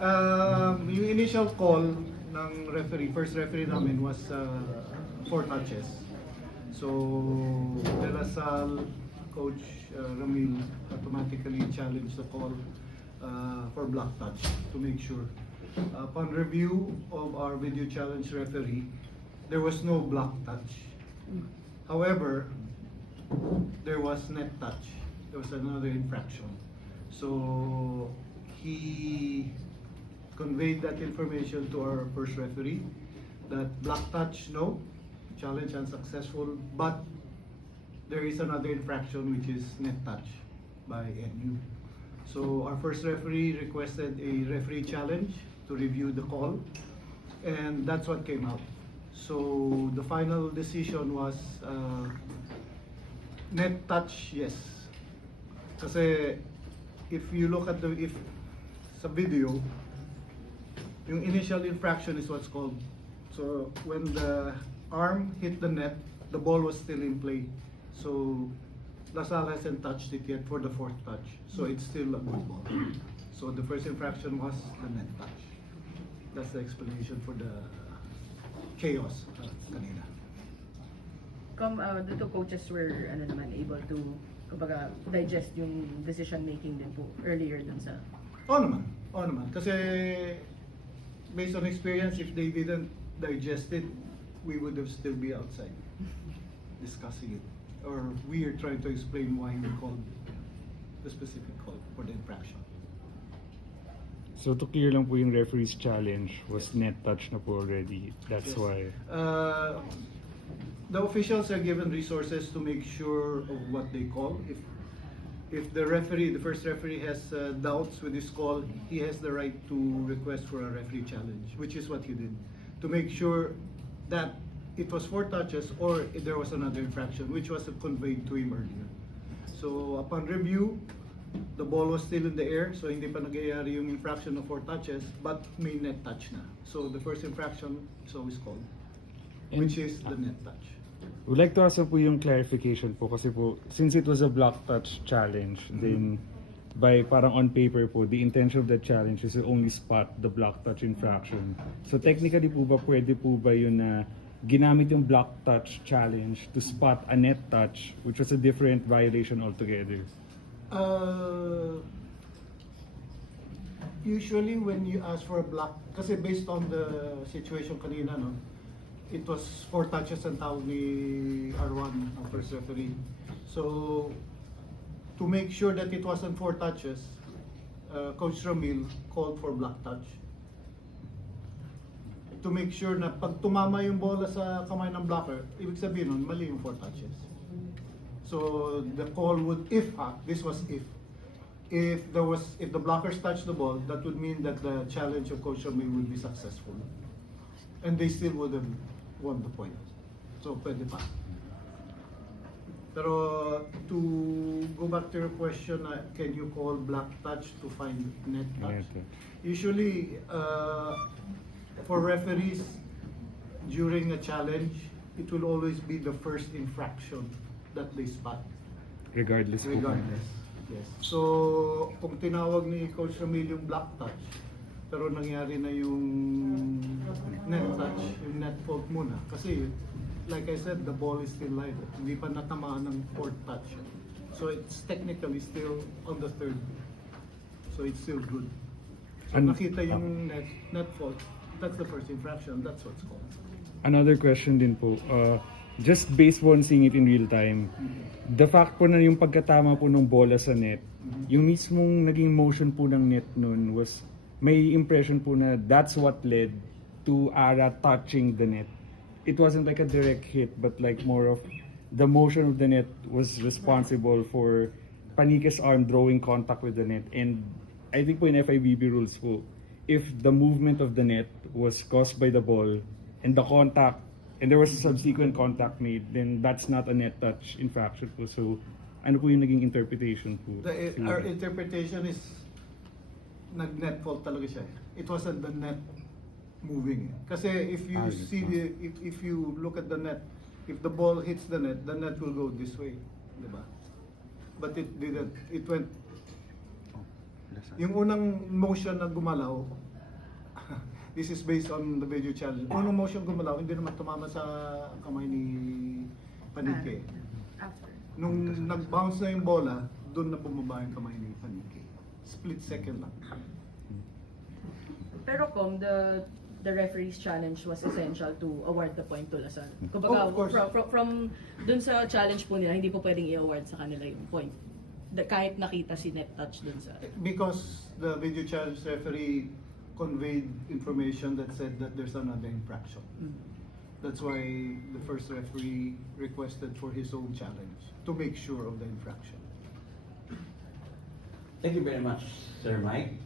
Yung initial call ng referee, first referee namin was 4 touches. So, De La Salle, Coach Ramil automatically challenged the call for black touch to make sure. Upon review of our video challenge referee, there was no black touch. However, there was net touch. There was another infraction. So, he conveyed that information to our first referee that black touch, no, challenge unsuccessful, but there is another infraction which is net touch by NU. So our first referee requested a referee challenge to review the call, and that's what came out. So the final decision was net touch, yes. Kasi if you look at sa video, yung initial infraction is what's called. So when the arm hit the net, the ball was still in play. So La Salle hasn't touched it yet for the 4th touch. So it's still a good ball. So the first infraction was the net touch. That's the explanation for the chaos kanina. The two coaches were able to kumbaga digest yung decision making din po earlier dun sa. Oo naman. Kasi based on experience, if they didn't digest it, we would have still be outside discussing it. Or we are trying to explain why we called the specific call for the infraction. So to clear lang po yung referee's challenge was net touch na po already. That's Yes. why. The officials are given resources to make sure of what they call. If the referee, the first referee has doubts with his call, he has the right to request for a referee challenge, which is what he did, to make sure that it was 4 touches or there was another infraction, which was conveyed to him earlier. So upon review, the ball was still in the air, so hindi pa nagyayari yung infraction of 4 touches, but may net touch na. So the first infraction is always called, which is the net touch. Would like to ask po yung clarification po kasi po since it was a block touch challenge, then by parang on paper po, the intention of the challenge is to only spot the block touch infraction. So technically po ba pwede po ba yun na ginamit yung block touch challenge to spot a net touch, which was a different violation altogether? Usually when you ask for a block, kasi based on the situation kanina, no, it was 4 touches ang tawag ni R1, ang first referee. So, to make sure that it wasn't 4 touches, Coach Ramil called for black touch. To make sure na pag tumama yung bola sa kamay ng blocker, ibig sabihin nun, mali yung 4 touches. So, the call would, this was if the blockers touched the ball, that would mean that the challenge of Coach Ramil would be successful. And they still would have won the point. So, pwede pa. Pero, to go back to your question, can you call black touch to find net touch? Usually, for referees, during a challenge, it will always be the first infraction that they spot. Regardless po. Yes. So, kung tinawag ni Coach Ramil yung black touch, pero nangyari na yung net touch, yung net fault muna. Kasi, like I said, the ball is still live. Hindi pa natamaan ng 4th touch. So, it's technically still on the 3rd. So, it's still good. So, nakita yung net fault. That's the first infraction. That's what's called. Another question din po. Just based on seeing it in real time, the fact po na yung pagkatama po ng bola sa net, yung mismong naging motion po ng net nun was may impression po na that's what led to Ara touching the net. It wasn't like a direct hit, but like more of the motion of the net was responsible for Panica's arm drawing contact with the net. And I think po in FIVB rules po, if the movement of the net was caused by the ball and the contact, and there was a subsequent contact made, then that's not a net touch infraction po. So ano po yung naging interpretation po? Our interpretation is nag-net fault talaga siya. It wasn't the net moving. Kasi if you if you look at the net, if the ball hits the net will go this way, di ba? But it didn't. It went. Yung unang motion na gumalaw, This is based on the video challenge. Unang motion gumalaw, hindi naman tumama sa kamay ni Panique. After. Nung nag-bounce na yung bola, doon na bumaba yung kamay ni Panique. Split second lang. Pero the referee's challenge was essential to award the point to Lasal. Kumbaga, Of course. from dun sa challenge po nila, hindi po pwedeng i-award sa kanila yung point. Kahit nakita si net touch dun sa... Because the video challenge referee conveyed information that said that there's another infraction. That's why the first referee requested for his own challenge to make sure of the infraction. Thank you very much, Sir Mike.